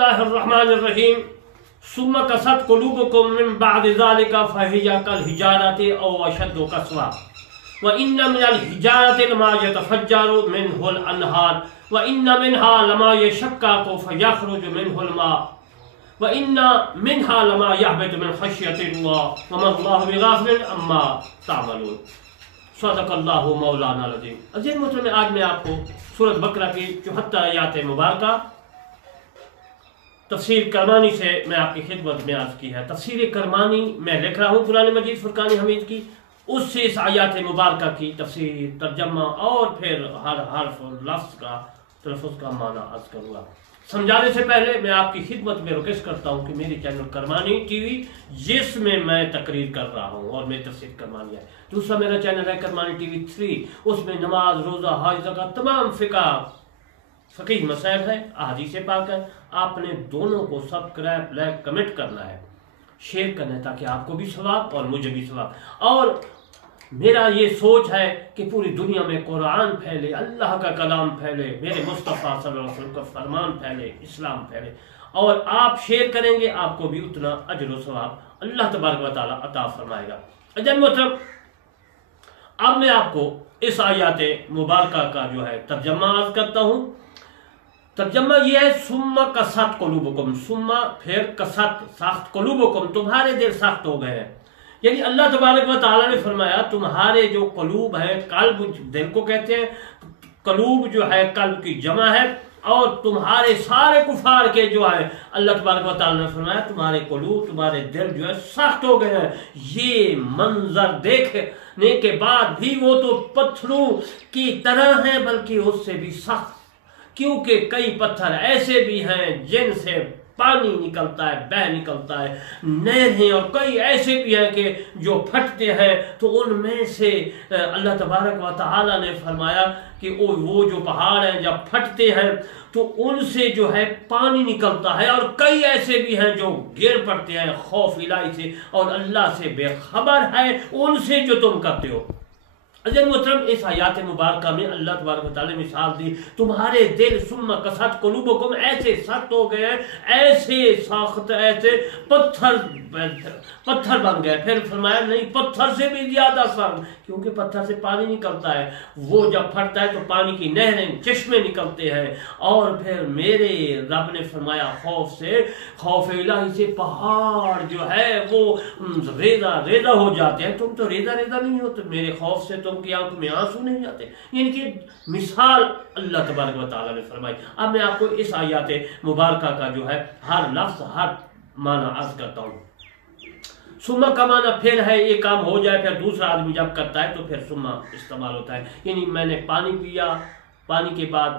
बिस्मिल्लाहिर रहमानिर रहीम। सुम्मा कसत कुलूबुकुम मिन बाद ज़ालिका फहिया कल हिजारति औ अशद्दु कसवा व इन्न मिनल हिजारति लमा यतफज्जरु मिनहुल अनहार व इन्न मिनहा लमा यशक्काकु फयखरुजु मिनहुल मा व इन्न मिनहा लमा यहबितु मिन खश्यतिल्लाह व मल्लाहु बिगाफिलिन अम्मा तामलून। सदक़ल्लाहु मौलाना अज़ीम। अज़ीज़ मोहतरम, आज मैं आपको सूरत बकरा की 74 आयात मुबारका तफसीर करमानी से मैं आपकी खिदमत में अर्ज की है। तफसीर करमानी मैं लिख रहा हूँ कुरान मजीद फुरकान हमीद की, उससे इस आयात मुबारका की तफसीर, तर्जमा और फिर हर हर्फ लफ्ज़ का तलफ़ुज़ का माना अर्ज करूँगा। समझाने से पहले मैं आपकी खिदमत में रिक्वेस्ट करता हूँ कि मेरे चैनल करमानी टीवी, जिसमें मैं तकरीर कर रहा हूँ और मेरी तफसीर करमानी है, दूसरा मेरा चैनल है करमानी टीवी 3, उसमें नमाज, रोज़ा, हज, ज़कात तमाम फ़िक़ही मसाइल है, अहादीस पाक है। आपने दोनों को सब्सक्राइब, लाइक, कमेंट करना है, शेयर करना है, ताकि आपको भी सवाब और मुझे भी सवाब। और मेरा ये सोच है कि पूरी दुनिया में कुरान फैले, अल्लाह का कलाम फैले, मेरे मुस्तफ़ा सल्लल्लाहु अलैहि वसल्लम का फरमान फैले, इस्लाम फैले। और आप शेयर करेंगे, आपको भी उतना अजर व सवाब अल्लाह तबारक व तआला अता फरमाएगा। अज़ीज़ मोहतरम, अब मैं आपको इस आयत मुबारका का जो है तर्जमा अर्ज करता हूँ। तर्जमा ये है, सुम्मा कसत कुलूबुकुम, सुम्मा फिर कसत, सख्त, कुलूबुकुम, तुम्हारे दिल सख्त हो गए हैं। यानी अल्लाह तबारक व तआला ने फरमाया तुम्हारे जो कलूब है, कल्ब दिल को कहते हैं, कलूब जो है कल्ब की जमा है, और तुम्हारे सारे कुफार के जो है अल्लाह तबारक व तआला ने फरमाया तुम्हारे कलूब, तुम्हारे दिल जो है सख्त हो गए हैं। ये मंजर देखने के बाद भी वो तो पत्थरों की तरह हैं, बल्कि उससे भी सख्त, क्योंकि कई पत्थर ऐसे भी हैं जिनसे पानी निकलता है, बह निकलता है, नहरें, और कई ऐसे भी हैं कि जो फटते हैं। तो उनमें से अल्लाह तबारक व तआला ने फरमाया कि वो जो पहाड़ हैं जब फटते हैं तो उनसे जो है पानी निकलता है, और कई ऐसे भी हैं जो गिर पड़ते हैं खौफ इलाही से और अल्लाह से बेखबर है उनसे जो तुम करते हो। अज़ीज़ मोहतरम, इस आयत मुबारका में अल्लाह तबारक व तआला ने मिसाल दी, तुम्हारे दिल सुम्मा कसत कुलूबुकुम, ऐसे सख्त हो गए, ऐसे सख्त, ऐसे पत्थर बन गए। फिर फरमाया नहीं, पत्थर से भी ज्यादा सख्त, क्योंकि पत्थर से पानी निकलता है, वो जब फटता है तो पानी की नहरें, चश्मे निकलते हैं। और फिर मेरे रब ने फरमाया खौफ से, खौफ इलाही से पहाड़ जो है वो रेजा रेजा हो जाते हैं। तुम तो रेजा रेजा नहीं होते, मेरे खौफ से तुमकी आंखों में आंसू नहीं जाते। यानी कि मिसाल अल्लाह तबारक व तआला ने फरमाई। अब मैं आपको इस आयत मुबारका का जो है हर लफ्ज़, हर माना अर्ज करता हूँ। सुम्मा का माना फिर है, एक काम हो जाए फिर दूसरा आदमी जब करता है तो फिर सुम्मा इस्तेमाल होता है। यानी मैंने पानी पिया, पानी के बाद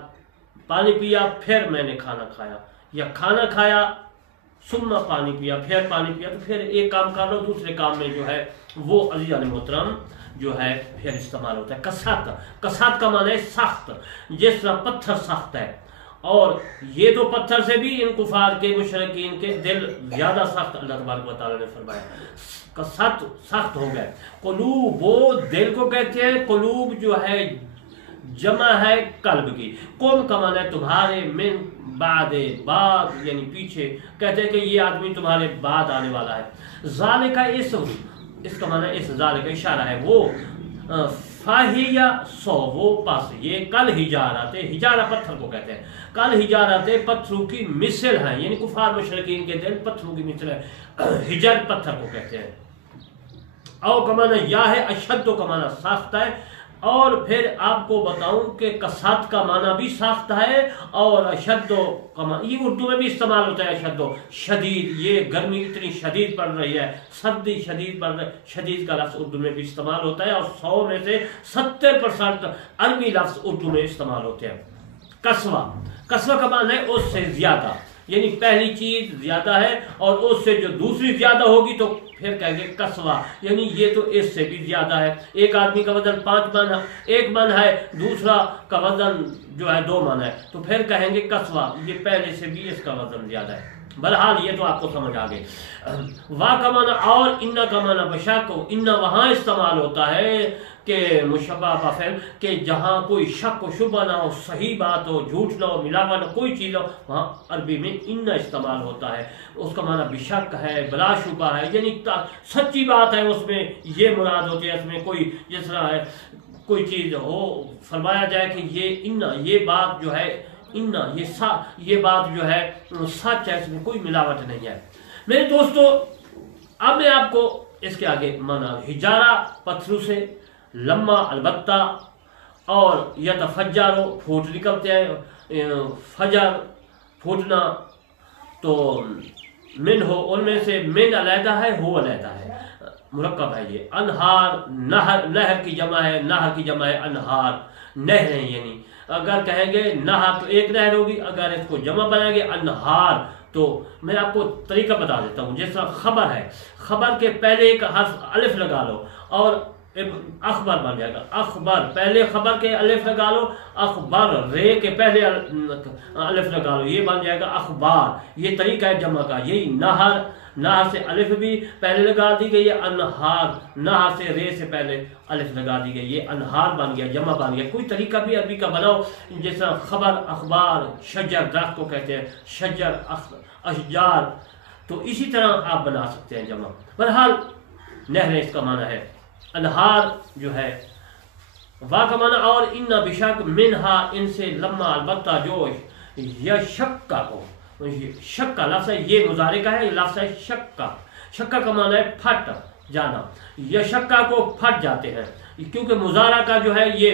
पानी पिया, फिर मैंने खाना खाया, या खाना खाया सुम्मा पानी पिया, फिर पानी पिया, तो फिर एक काम कर लो, दूसरे काम में जो है वो अज़ीज़ान मोहतरम जो है फिर इस्तेमाल होता है। कसत, कसत का माना है सख्त, जिस तरह पत्थर सख्त है, और ये तो पत्थर से भी इन कुफार के, मुशरिकीन के दिल ज्यादा सख्त अल्लाह तबारक व तआला ने फरमाया। कसत, सख्त हो गए। कुलूब, वो दिल को कहते हैं, कुलूब जो है जमा है कल्ब की। कौम का माना है तुम्हारे, मिन बाद यानी पीछे, कहते हैं कि ये आदमी तुम्हारे बाद आने वाला है। ज़ालिका इसका माना इस, ज़ालिका इशारा है, वो फाहिया सौ, वो पास, ये कल हिजाराते, हिजारा पत्थर को कहते हैं, कल हिजाराते पत्थरों की मिसल है, यानी कुफार मुशरिकीन के दिल पत्थरों की मिसल है, हिजर पत्थर को कहते हैं। और कमाना या है, अशद्दो का माना सख्त है। और फिर आपको बताऊं कि कसत का माना भी सख्त है, और अशद्दो का माना ये उर्दू में भी इस्तेमाल होता है। अशद्दो शदीद, ये गर्मी इतनी शदीद पड़ रही है, सर्दी शदीद पड़ रही है, शदीद का लफ्ज़ उर्दू में भी इस्तेमाल होता है, और 100 में से 70% अरबी लफ्ज़ उर्दू में इस्तेमाल होते हैं। कसवा, कसवा का माना है उससे ज्यादा, यानी पहली चीज ज्यादा है और उससे जो दूसरी ज्यादा होगी तो फिर कहेंगे कसवा, यानी ये तो इससे भी ज्यादा है। एक आदमी का वजन 5 मन है, 1 मन है, दूसरा का वजन जो है 2 मन है, तो फिर कहेंगे कसवा, ये पहले से भी इसका वजन ज्यादा है। बहरहाल ये तो आपको समझ आ गए। वाह का माना और इन्ना का माना बशक, इन्ना वहाँ इस्तेमाल होता है कि मुशब्बा बफ़िल के जहाँ कोई शक व शुबा ना हो, सही बात हो, झूठ ना हो, मिलावट ना, कोई चीज़ हो, वहाँ अरबी में इन्ना इस्तेमाल होता है। उसका माना बेशक है, बला शुबा है, यानी सच्ची बात है, उसमें ये मुराद होती है। इसमें कोई जिस तरह है कोई चीज़ हो, फरमाया जाए कि ये इन्ना, ये बात जो है इन्ना, ये बात जो है सच है, इसमें कोई मिलावट नहीं है। मेरे दोस्तों, अब मैं आपको इसके आगे माना हिजारा पत्थरों से, लम्मा अलबत्ता, और यतफज्जरो फूट निकलते हैं, फजर फूटना, तो मिन हो उनमें से मिन अलहदा है, हो अलहदा है, मुरक्कब है ये। अनहार नहर की जमा है, नहर की जमा है अनहार, नहरें, यानी अगर कहेंगे नहर तो एक नहर होगी, अगर इसको जमा बनाएंगे अनहार, तो मैं आपको तरीका बता देता हूँ। जिस तरह खबर है, खबर के पहले एक हर्फ अलिफ लगा लो और अखबार बन जाएगा। अखबार पहले खबर के अलिफ लगा लो, अखबार रे के पहले अलिफ लगा लो, ये बन जाएगा अखबार। ये तरीका है जमा का। यही नहर, नहर से अलिफ भी पहले लगा दी गई है, अनहार, नहर से रे से पहले अलिफ लगा दी गई, ये अनहार बन गया, जमा बन गया। कोई तरीका भी अरबी का बनाओ, जैसा खबर, अखबार, शजर दरख्त को कहते हैं, शजर, अशजार, तो इसी तरह आप बना सकते हैं जमा। बहरहाल नहरें इसका माना है। अनहार जो है वाह का माना और इन्ना बेशक, मिनहा इनसे, लम्मा अलबत्ता जो यशक्का को, शक्का लफ्ज़ है, ये मुजारे का है, लफ्ज़ है शक्का। शक्का का माना है फट जाना, यशक्का को फट जाते हैं, क्योंकि मुजारा का जो है ये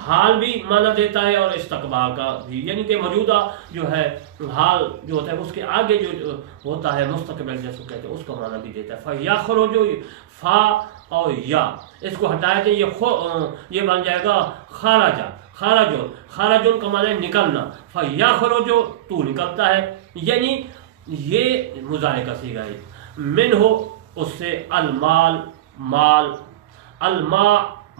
हाल भी माना देता है और इस्तकबाल का भी, यानी कि मौजूदा जो है हाल जो होता है उसके आगे जो होता है मुस्तकबिल जिसको कहते हैं, उसका माना भी देता है। फ़या खरोजो, फा और या इसको हटाया जाए, ये बन जाएगा खाराजा, खाराजोन, खाराजोन का माना है निकलना। फ़या खरोजो, तू निकलता है, यानी ये मुजारे का सीगा है। मिन हो उससे, अलमाल, माल, अलमा,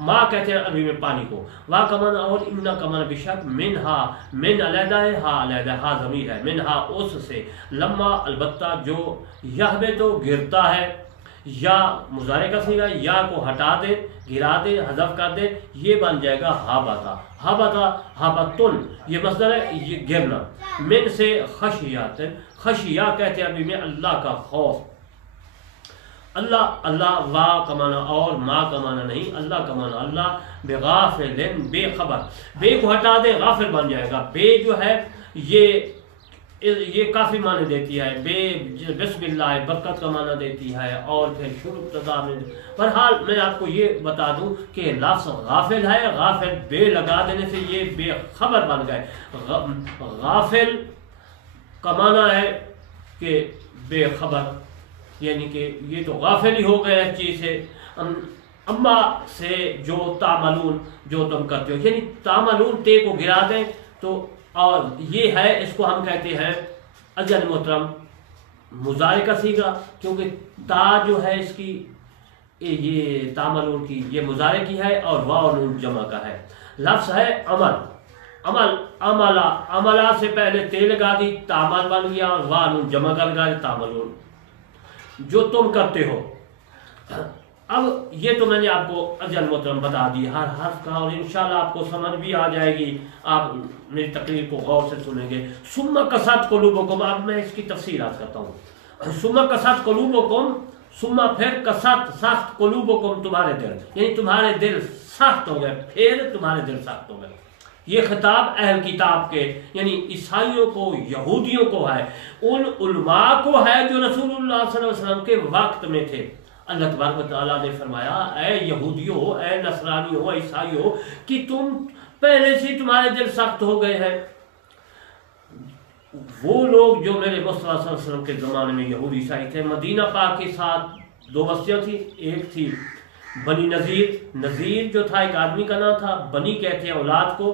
माँ कहते हैं अरबी में पानी को। वाह का माना और इन्ना का माना बेशक, मिन हा, मिन अलहदा है, हा अलहदा, हा ज़मीर है, मिन हा उससे, लम्मा अलबत्ता जो, यहबे तो गिरता है, या मुजारे का सीगा, या को हटा दे, गिरा दे, हज़फ कर दे, ये बन जाएगा हाबता, हाबता, हाबतुन, ये मसदर है, ये गिरना। मिन से खशियात, खशिया कहते हैं अरबी में अल्लाह का खौफ। अल्लाह, अल्लाह, वाह का माना और, माँ का माना नहीं, अल्लाह का माना अल्लाह। बेगाफिलिन, बेखबर, बे को हटा दे, गाफिल बन जाएगा। बे जो है ये काफ़ी माने देती है, बे बिस्मिल्लाह बरकत का माना देती है, और फिर शुरू इब्तिदा में। बहरहाल मैं आपको ये बता दूं कि लफ्ज़ गाफिल है, गाफिल बे लगा देने से ये बेखबर बन गए। गाफिल का माना है कि बेखबर, यानी कि ये तो गाफिल ही हो गए इस चीज़ से। अम्मा से जो तामलून, जो तुम करते हो, यानी तामलून ते को गिरा दें तो, और ये है, इसको हम कहते हैं अजल मोहतरम मुजारे का सीगा, क्योंकि ता जो है इसकी, ये तामलून की, ये मुजारे की है, और वाव नून जमा का है। लफ्ज़ है अमल, अमल, अमला, अमला से पहले ते लगा दी, तामल बन गया, और वाव नून जमा का लगा दी, तामलून, जो तुम करते हो। अब ये तो मैंने आपको अजल मोहतरम बता दी हर हर्फ का, और इंशाल्लाह आपको समझ भी आ जाएगी, आप मेरी तकरीर को गौर से सुनेंगे। सुम्मा कसत कुलूबकुम, अब मैं इसकी तफसीर आज करता हूँ। सुम्मा कसत कुलूबकुम, सुम्मा फिर कसत सख्त, कुलूबकुम तुम्हारे दिल, यानी तुम्हारे दिल सख्त हो गए, फिर तुम्हारे दिल सख्त हो गए। ये खिताब अहल किताब के, यानी ईसाइयों को, यहूदियों को है, उन उलमा को है जो रसूलुल्लाह सल्लल्लाहु अलैहि वसल्लम के वक्त में थे। अल्लाह तबारक व तआला ने फरमाया, ऐ यहूदियों, ऐ नसरानियों, ईसाइयों, कि तुम पहले से तुम्हारे दिल सख्त हो गए हैं। वो लोग जो मेरे मुस्तफा सल्लल्लाहु अलैहि वसल्लम के ज़माने में यहूदी ईसाई थे, मदीना पाक के साथ दो बस्तियाँ थी, एक थी बनी नज़ीर, नज़ीर जो था एक आदमी का नाम था, बनी कहते हैं औलाद को,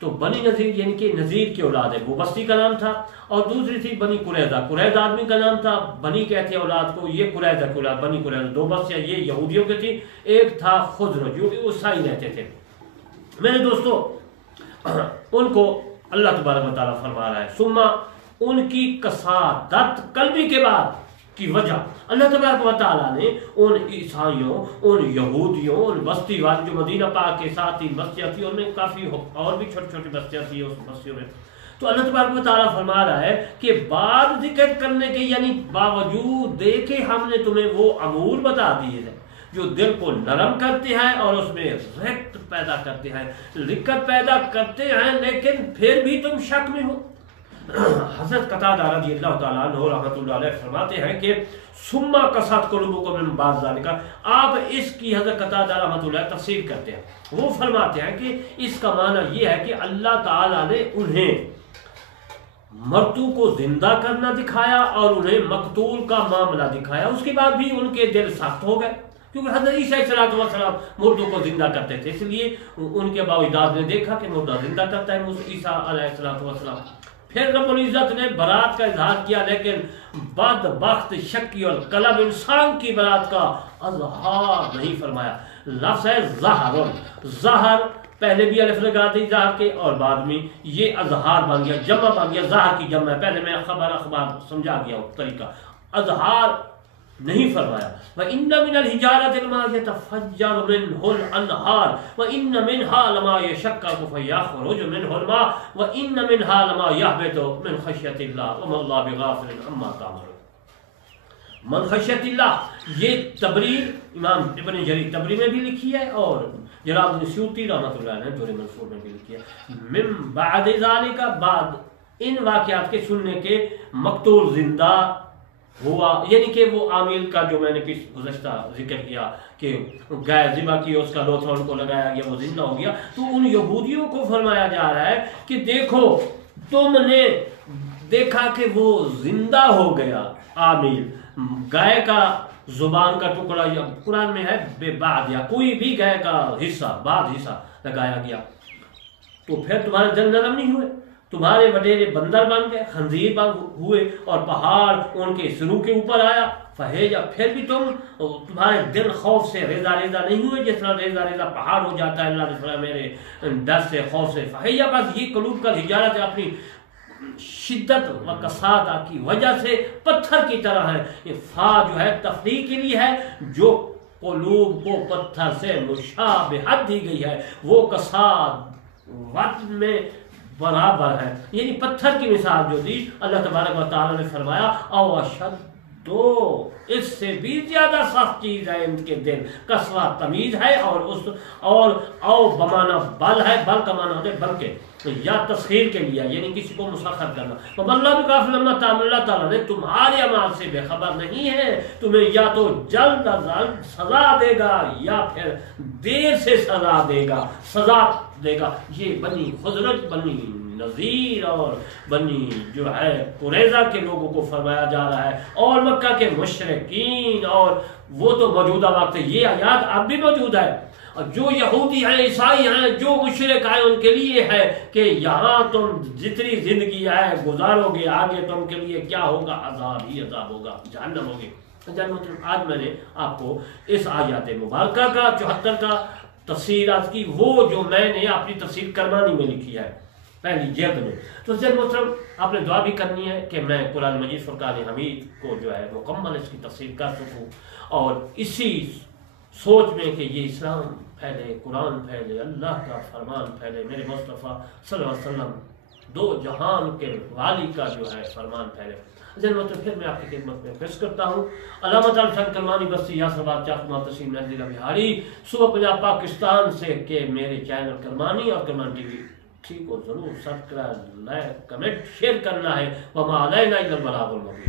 तो बनी नज़ीर यानी कि नज़ीर की औलाद है, वो बस्ती का नाम था। और दूसरी थी बनी कुरैज़ा, कुरैज़ा आदमी का नाम था, बनी कहते हैं औलाद को, ये कुरैज़ा की औलाद, बनी कुरैज़ा, दो बस्तियाँ ये यहूदियों की थी। एक था खुज़र जो कि ईसाई रहते थे। मेरे दोस्तों, उनको अल्लाह तबारक व तआला फरमा रहा है, सुम्मा ان کی کسادت قلبی کے بعد کی وجہ اللہ تبارک و تعالیٰ نے ان عیسائیوں، ان یہودیوں، ان بستی والے جو مدینہ پاک کے ساتھ ہی بستیاں تھیں، ان میں کافی اور بھی چھوٹی چھوٹی بستیاں تھیں اس بستیوں میں، تو اللہ تبارک و تعالیٰ فرما رہا ہے کہ بعد ذکر کرنے کے یعنی باوجود دیکھے ہم نے تمہیں وہ امور بتا دیے ہیں جو دل کو نرم کرتے ہیں اور اس میں رقت پیدا کرتے ہیں، رقت پیدا کرتے ہیں، لیکن پھر بھی تم شک میں ہو۔ حضرت قتادہ رضی اللہ تعالیٰ عنہ رحمۃ اللہ علیہ فرماتے ہیں کہ ثم قست قلوبکم من بعد ذلک، آپ اس کی حضرت قتادہ رحمۃ اللہ تفسیر کرتے ہیں، وہ فرماتے ہیں کہ اس کا معنی یہ ہے کہ اللہ تعالیٰ نے انہیں مرتو کو زندہ کرنا دکھایا اور انہیں مقتول کا معاملہ دکھایا، اس کے بعد بھی ان کے دل سخت ہو گئے، کیونکہ حضرت عیسیٰ علیہ السلام مردوں کو زندہ کرتے تھے، اس لیے ان کے اباء و اجداد نے دیکھا کہ مردہ زندہ کرتا ہے عیسیٰ علیہ السلام۔ پھر رب العزت نے برات کا اظہار کیا، لیکن بدبخت شکی اور قلب انسان کی برات کا اظہار نہیں فرمایا۔ لفظ ہے ظہر، ظہر پہلے بھی الف لگا دی ظہر کے اور بعد میں یہ اظہار بن گیا، جمع بن گیا، ظہر کی جمع ہے، پہلے میں اخبار سمجھا گیا ہوں طریقہ، اظہار نہیں فرمایا۔ وَإِنَّ مِنَ الْحِجَارَةِ لَمَا يَتَفَجَّرُ مِنْهُ الْأَنْهَارُ وَإِنَّ مِنْهَا لَمَا يَشَقَّقُ فَيَخْرُجُ مِنْهُ الْمَاءُ وَإِنَّ مِنْهَا لَمَا يَهْبِطُ مِنْ خَشْيَةِ اللَّهِ وَمَا اللَّهُ بِغَافِلٍ عَمَّا تَعْمَلُونَ۔ من خشیت اللہ، یہ تبریر امام ابن جریر تبری میں بھی لکھی ہے اور جلال الدین سیوطی رحمۃ اللہ علیہ دور منصور میں بھی لکھی ہے۔ من بعد ذالک، بعد ان واقعات کے سننے کے مقتول زندہ ہوا، یعنی کہ وہ عامل کا جو میں نے گزشتہ ذکر کیا کہ گائے ذبح کی، اس کا لوتھا ان کو لگایا گیا، وہ زندہ ہو گیا، تو ان یہودیوں کو فرمایا جا رہا ہے کہ دیکھو تم نے دیکھا کہ وہ زندہ ہو گیا عامل، گائے کا زبان کا ٹکڑا، یا قرآن میں ہے بے بعد، یا کوئی بھی گائے کا حصہ بعد حصہ لگایا گیا، تو پھر تمہارے دل نرم نہیں ہوئے، تمہارے وڈیرے بندر بن گئے، خنزیر بن ہوئے، اور پہاڑ ان کے سروں کے اوپر آیا، فہیجا، پھر بھی تمہارے دل خوف سے ریزہ ریزہ نہیں ہوئے، جس طرح ریزہ ریزہ پہاڑ ہو جاتا ہے اللہ نے فرمایا میرے ڈر سے، خوف سے، فہیجا، بس یہ قلوب کا حجارت اپنی شدت و کسادہ کی وجہ سے پتھر کی طرح ہے۔ یہ فا جو ہے تفریق کے لیے ہے، جو قلوب کو پتھر سے مشابہت دی گئی ہے وہ کساد میں برابر ہے، یعنی پتھر کی مثال جو دی اللہ تبارک و تعالی نے فرمایا او اشد، تو اس سے بھی زیادہ سخت چیز ہے ان کے دل، کسوہ تمیز ہے، اور او بمانا بل ہے، بل کا معنی ہوتا ہے بلکہ، یا تسخیر کے لیے یعنی کسی کو مسخر کرنا، تو اللہ بھی کافی لمحہ اللہ تعالیٰ نے تمہارے اعمال سے بے خبر نہیں ہے، تمہیں یا تو جلد از جلد سزا دے گا یا پھر دیر سے سزا دے گا۔ یہ بنی خزرج، بنی نذیر اور بنی جو ہے قریظہ کے لوگوں کو فرمایا جا رہا ہے، اور مکہ کے مشرکین، اور وہ تو موجودہ وقت یہ آیات اب بھی موجود ہے، جو یہودی ہیں، عیسائی ہیں، جو مشرک ہیں، ان کے لیے ہے کہ یہاں تم جتنی زندگی ہے گزارو گے، آگے تم کے لیے کیا ہوگا، عذاب ہی عذاب ہوگا، جہنم ہوگی۔ آج میں نے آپ کو اس آیات مبارکہ کا 74 کا تفسیر آج کی، وہ جو میں نے اپنی تفسیر کرمانی میں لکھی ہے پہلی جلد میں، تو جب محترم آپ نے دعا بھی کرنی ہے کہ میں قرآن مجید فرقان حمید کو جو ہے مکمل اس کی تفسیر کر سکوں، اور اسی سوچ میں کہ یہ اسلام پھیلے، قرآن پھیلے، اللہ کا فرمان پھیلے، میرے مصطفیٰ صلی اللہ علیہ وسلم دو جہان کے والی کا جو ہے فرمان پھیلے۔ مطلب پھر میں آپ کی خدمت میں پیش کرتا ہوں علامت حسین کرمانی بستی یاسر آباد چاکما تسیم ضلع بہاری صوبہ پنجاب پاکستان سے، کہ میرے چینل کرمانی اور کرمانی ٹی وی کو ضرور سبسکرائب، لائک، کمنٹ، شیئر کرنا ہے۔ وما علینا الا البلاغ المبین۔